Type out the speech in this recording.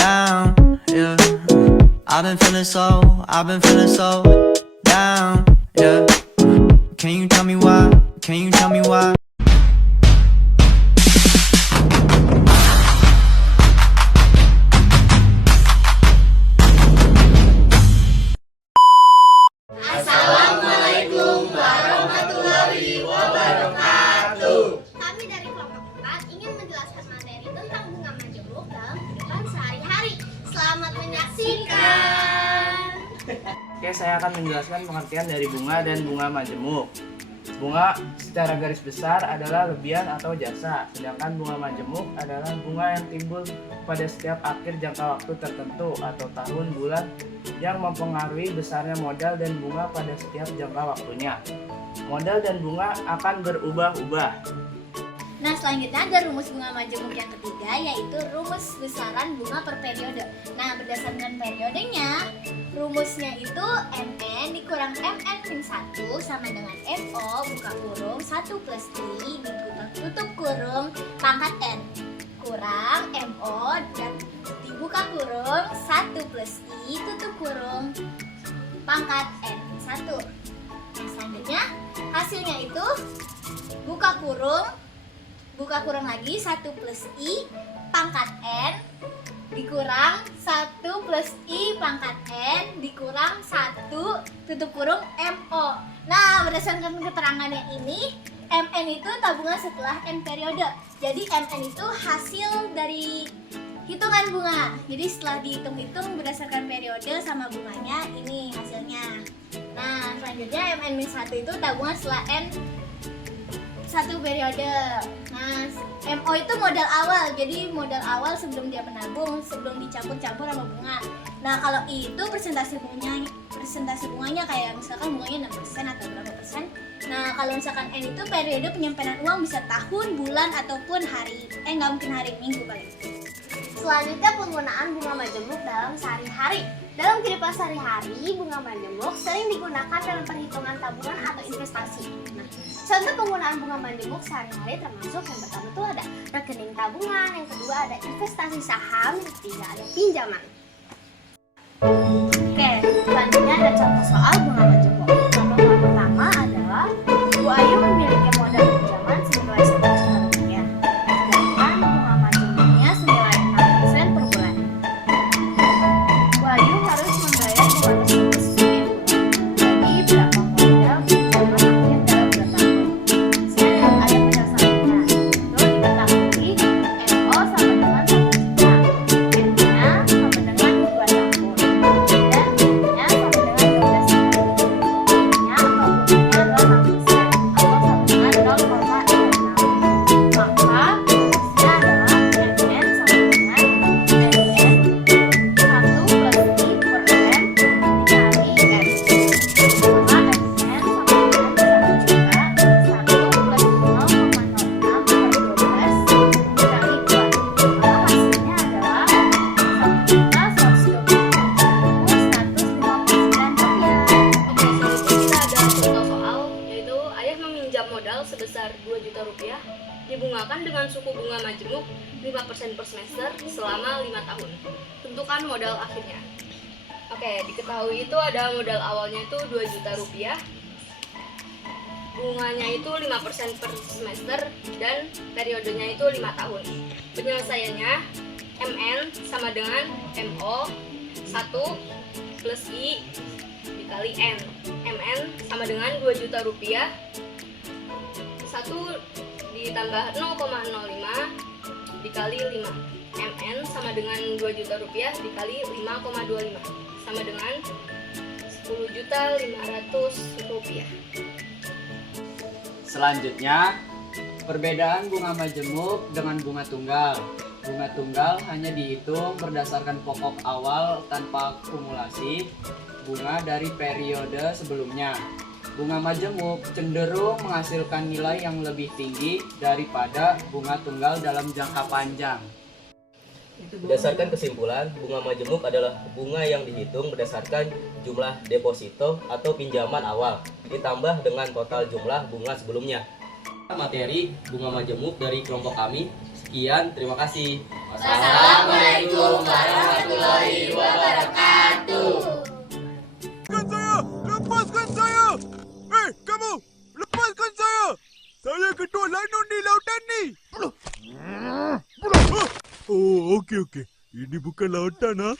down, yeah. I've been feeling so down, yeah. Can you tell me why? Can you tell me why? Assalamualaikum warahmatullahi wabarakatuh. Kami dari kelompok 4 ingin menjelaskan materi tentang bunga majemuk dalam kehidupan sehari-hari. Selamat menyaksikan. Oke, saya akan menjelaskan pengertian dari bunga dan bunga majemuk. Bunga secara garis besar adalah lebihan atau jasa, sedangkan bunga majemuk adalah bunga yang timbul pada setiap akhir jangka waktu tertentu atau tahun bulan yang mempengaruhi besarnya modal dan bunga pada setiap jangka waktunya. Modal dan bunga akan berubah-ubah. Nah, selanjutnya ada rumus bunga majemuk yang ketiga, yaitu rumus besaran bunga per periode. Nah, berdasarkan periodenya, rumusnya itu MN dikurang MN-1 sama dengan MO buka kurung 1 plus I tutup kurung pangkat N kurang MO dan dibuka kurung 1 plus I tutup kurung pangkat N1. Nah, selanjutnya hasilnya itu buka kurung lagi 1 plus I pangkat N dikurang 1 plus I pangkat N dikurang 1 tutup kurung MO. Nah, berdasarkan keterangannya ini, MN itu tabungan setelah N periode. Jadi MN itu hasil dari hitungan bunga. Jadi setelah dihitung-hitung berdasarkan periode sama bunganya, ini hasilnya. Nah, selanjutnya MN-1 itu tabungan setelah N satu periode. Nah, MO itu modal awal. Jadi modal awal sebelum dia menabung, sebelum dicampur-campur sama bunga. Nah, kalau itu persentase bunganya kayak misalkan bunganya 6% atau berapa persen. Nah, kalau misalkan N itu periode penyimpanan uang bisa tahun, bulan ataupun hari. Nggak mungkin hari, minggu paling. Selanjutnya penggunaan bunga majemuk dalam sehari-hari. Dalam kehidupan sehari-hari, bunga majemuk sering digunakan dalam perhitungan tabungan atau investasi. Nah, contoh penggunaan bunga majemuk sehari-hari termasuk yang pertama itu ada rekening tabungan, yang kedua ada investasi saham, yang ketiga ada pinjaman. Oke, selanjutnya ada contoh soal bunga majemuk. Contoh soal pertama adalah Bu Ayu memiliki modal pinjaman senilai 1 juta rupiah. Sedangkan bunga majemuknya senilai 6% per bulan. Bu Ayu harus membayar bunga tersebut setiap bulan. Jadi berapa modal pinjaman akhir dalam 2 tahun? Sekarang ada penjelasannya. Itu diketahui MO sama dengan 1 juta, N-nya sama dengan 2 tahun, dan B-nya sama dengan 12 tahun. B-nya atau bunganya adalah 6% atau sama dengan 0,26. Maka rumusnya adalah MN sama dengan MN 1 plus I per M dikali M. Maka MN sama dengan 1 juta 1 plus 0,06 per 12 dikali 2. Maka hasilnya adalah 1.127.159 rupiah. Oke, selanjutnya kita ada contoh soal, yaitu ayah meminjam modal sebesar 2 juta rupiah dibungakan dengan suku bunga majemuk 5% per semester selama 5 tahun. Tentukan modal akhirnya. Oke, diketahui itu ada modal awalnya itu 2 juta rupiah, bunganya itu 5% per semester, dan periodenya itu 5 tahun. Penyelesaiannya MN sama dengan MO 1 plus I dikali N. MN sama dengan 2 juta rupiah, 1 ditambah 0,05 dikali 5. MN sama dengan 2 juta rupiah dikali 5,25 sama dengan 10.500.000 rupiah. Selanjutnya, perbedaan bunga majemuk dengan bunga tunggal. Bunga tunggal hanya dihitung berdasarkan pokok awal tanpa akumulasi bunga dari periode sebelumnya. Bunga majemuk cenderung menghasilkan nilai yang lebih tinggi daripada bunga tunggal dalam jangka panjang. Berdasarkan kesimpulan, bunga majemuk adalah bunga yang dihitung berdasarkan jumlah deposito atau pinjaman awal ditambah dengan total jumlah bunga sebelumnya. Materi bunga majemuk dari kelompok kami. Sekian, terima kasih. Wassalamualaikum warahmatullahi wabarakatuh. Oke, oke. Ini bukan lautan, ah.